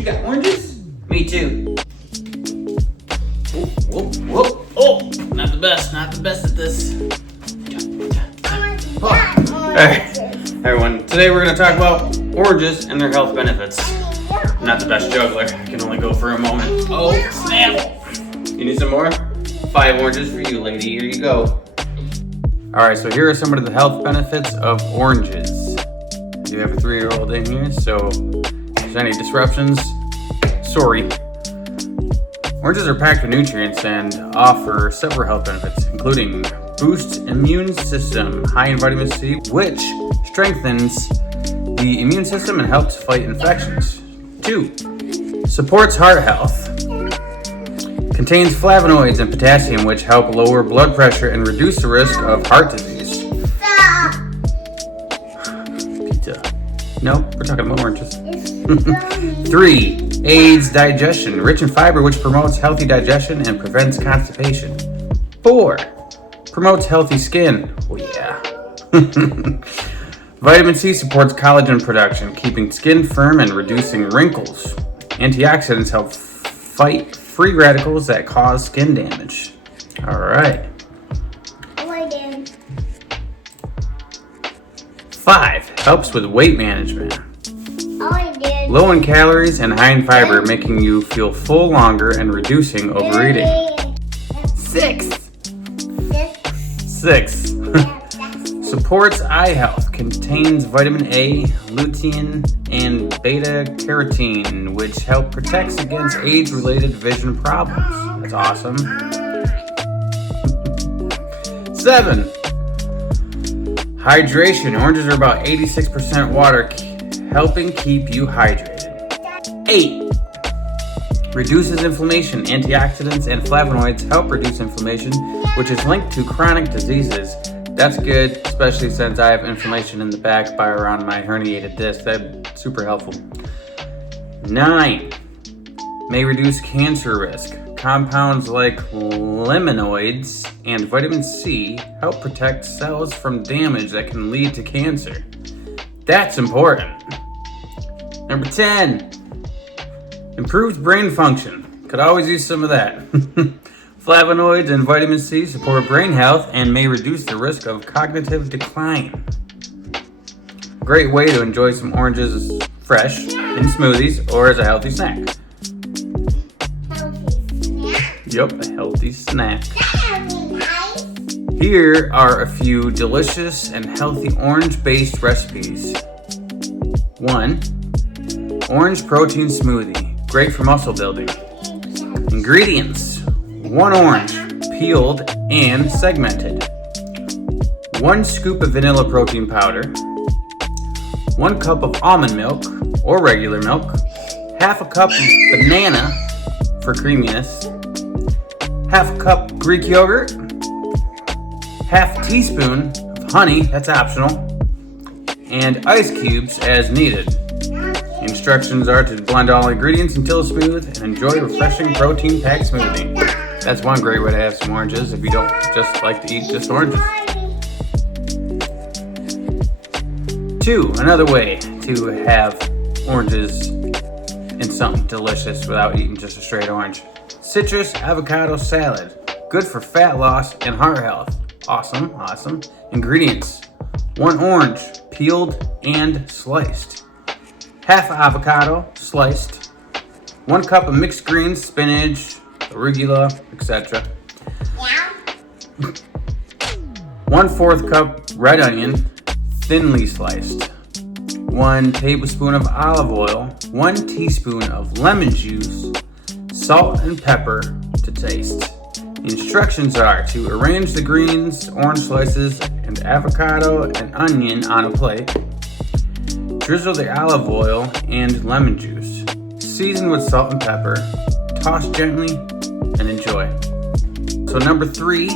You got oranges? Me too. Whoop, whoop, whoop. Oh, not the best at this. Alright, everyone, today we're going to talk about oranges and their health benefits. I'm not the best juggler, I can only go for a moment. Oh, snap! You need some more? 5 oranges for you, lady, here you go. Alright, so here are some of the health benefits of oranges. You have a 3-year-old in here, so if there's any disruptions, sorry. Oranges are packed with nutrients and offer several health benefits, including boosts immune system, high in vitamin C, which strengthens the immune system and helps fight infections. 2, supports heart health. Contains flavonoids and potassium, which help lower blood pressure and reduce the risk of heart disease. Pizza. No, we're talking about oranges. 3, aids digestion, rich in fiber, which promotes healthy digestion and prevents constipation. 4, promotes healthy skin. Oh yeah. Vitamin C supports collagen production, keeping skin firm and reducing wrinkles. Antioxidants help fight free radicals that cause skin damage. All right. 5, helps with weight management. Low in calories and high in fiber, making you feel full longer and reducing overeating. 6. Supports eye health. Contains vitamin A, lutein, and beta carotene, which help protect against age-related vision problems. That's awesome. 7. Hydration. Oranges are about 86% water, helping keep you hydrated. 8. Reduces inflammation. Antioxidants and flavonoids help reduce inflammation, which is linked to chronic diseases. That's good, especially since I have inflammation in the back by around my herniated disc. That's super helpful. 9. May reduce cancer risk. Compounds like limonoids and vitamin C help protect cells from damage that can lead to cancer. That's important. Number 10. Improves brain function. Could always use some of that. Flavonoids and vitamin C support brain health and may reduce the risk of cognitive decline. Great way to enjoy some oranges fresh in smoothies or as a healthy snack. Yep, a healthy snack. Here are a few delicious and healthy orange-based recipes. 1, orange protein smoothie. Great for muscle building. Ingredients: 1 orange, peeled and segmented. 1 scoop of vanilla protein powder. 1 cup of almond milk or regular milk. Half a cup of banana for creaminess. Half a cup Greek yogurt. Half teaspoon of honey, that's optional. And ice cubes as needed. Instructions are to blend all ingredients until smooth and enjoy a refreshing protein-packed smoothie. That's one great way to have some oranges if you don't just like to eat just oranges. 2, another way to have oranges in something delicious without eating just a straight orange. Citrus avocado salad. Good for fat loss and heart health. Awesome. Ingredients: 1 orange, peeled and sliced. Half avocado, sliced. 1 cup of mixed greens, spinach, arugula, etc. 1/4 cup red onion, thinly sliced. 1 tablespoon of olive oil. 1 teaspoon of lemon juice. Salt and pepper to taste. Instructions are to arrange the greens, orange slices, and avocado and onion on a plate. Drizzle the olive oil and lemon juice. Season with salt and pepper. Toss gently and enjoy. So number 3,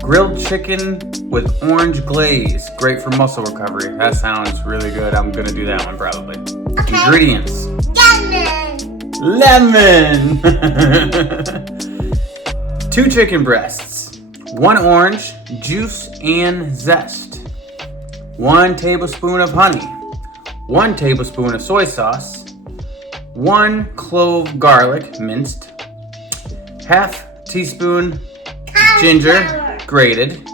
grilled chicken with orange glaze. Great for muscle recovery. That sounds really good. I'm gonna do that one probably. Okay. Ingredients: lemon. 2 chicken breasts. 1 orange, juice and zest. 1 tablespoon of honey. 1 tablespoon of soy sauce. 1 clove garlic minced, half teaspoon ginger grated,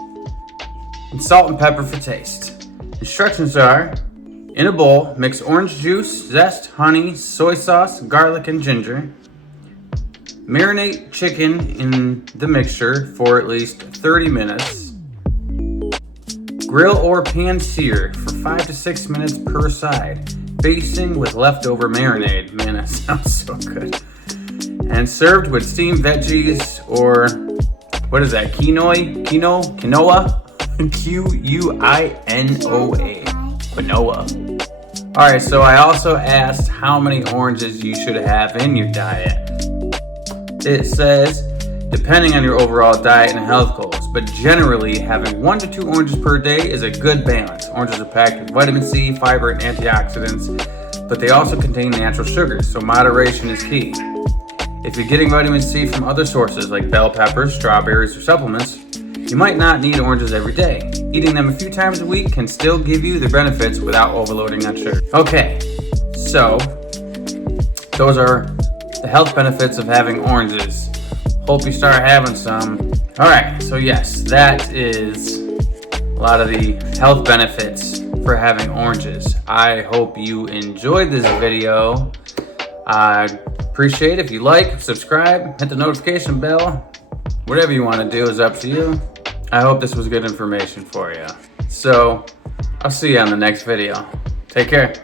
and salt and pepper for taste. Instructions are: in a bowl, mix orange juice, zest, honey, soy sauce, garlic, and ginger. Marinate chicken in the mixture for at least 30 minutes. Grill or pan sear for 5 to 6 minutes per side, basting with leftover marinade. Man, that sounds so good. And served with steamed veggies or, what is that, quinoa? Quinoa. Quinoa. Alright, so I also asked how many oranges you should have in your diet. It says, depending on your overall diet and health goals, but generally having 1 to 2 oranges per day is a good balance. Oranges are packed with vitamin C, fiber, and antioxidants, but they also contain natural sugars, so moderation is key. If you're getting vitamin C from other sources like bell peppers, strawberries, or supplements, you might not need oranges every day. Eating them a few times a week can still give you the benefits without overloading on sugar. Okay, so those are the health benefits of having oranges. Hope you start having some. Alright, so yes, that is a lot of the health benefits for having oranges. I hope you enjoyed this video. I appreciate it if you like, subscribe, hit the notification bell. Whatever you want to do is up to you. I hope this was good information for you. So, I'll see you on the next video. Take care.